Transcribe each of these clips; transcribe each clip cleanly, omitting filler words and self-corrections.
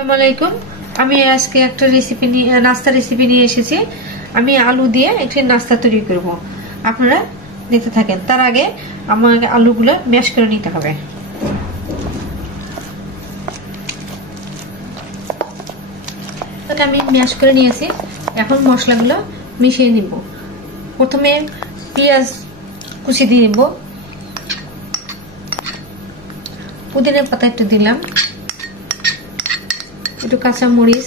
আসসালামু আলাইকুম। আমি আজকে একটা রেসিপি নিয়ে নাস্তা রেসিপি নিয়ে এসেছি। আমি আলু দিয়ে একটি নাস্তা তৈরি করব, আপনারা দেখতে থাকেন। তার আগে আমাকে আলুগুলো ম্যাশ করে নিতে হবে। আমি ম্যাশ করে নিয়েছি, এখন মশলাগুলো মিশিয়ে নিব। প্রথমে পেঁয়াজ কুচি দিয়ে নিব, পুদিনা পাতা একটু দিলাম, একটু কাঁচা মরিচ,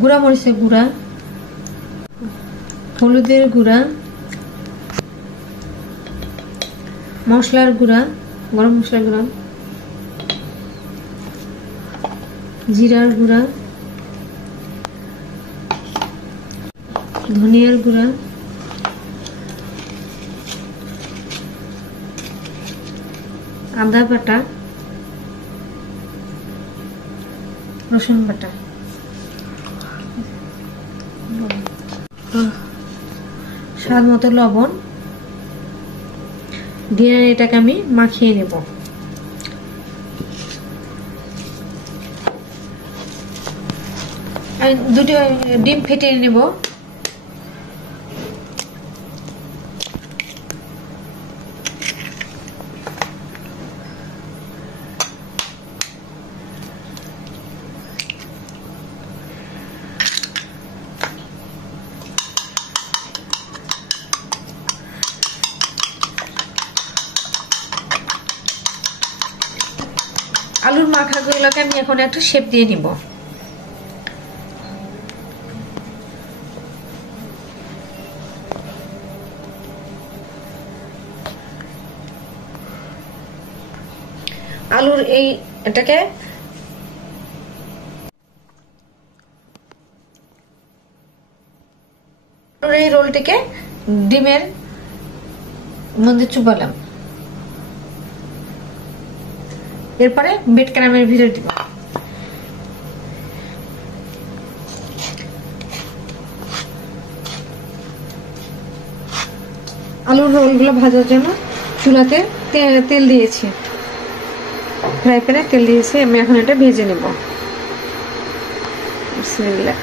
গুঁড়া মরিচের গুঁড়া, হলুদের গুঁড়া, মশলার গুঁড়া, গরম মশলার গুঁড়া, জিরার গুঁড়া, ধনিয়ার গুঁড়া, আদা বাটা, রসুন বাটা, স্বাদ মতো লবণ দিয়ে এটাকে আমি মাখিয়ে নেব। আমি দুটো ডিম ফেটিয়ে নেব। আলুর মাখাগুলোকে আমি এখন একটা শেপ দিয়ে নিব। আলুর এটাকে আলুর এই রোলটিকে ডিমের মধ্যে চুবালাম, এরপরে বিট ক্যারামের ভিতরে দিব। আলুর রোলগুলো ভাজার জন্য চুলাতে তেল দিয়েছি, ফ্রাই প্যানে তেল দিয়েছি। আমি এখন এটা ভেজে নেব। বিসমিল্লাহ।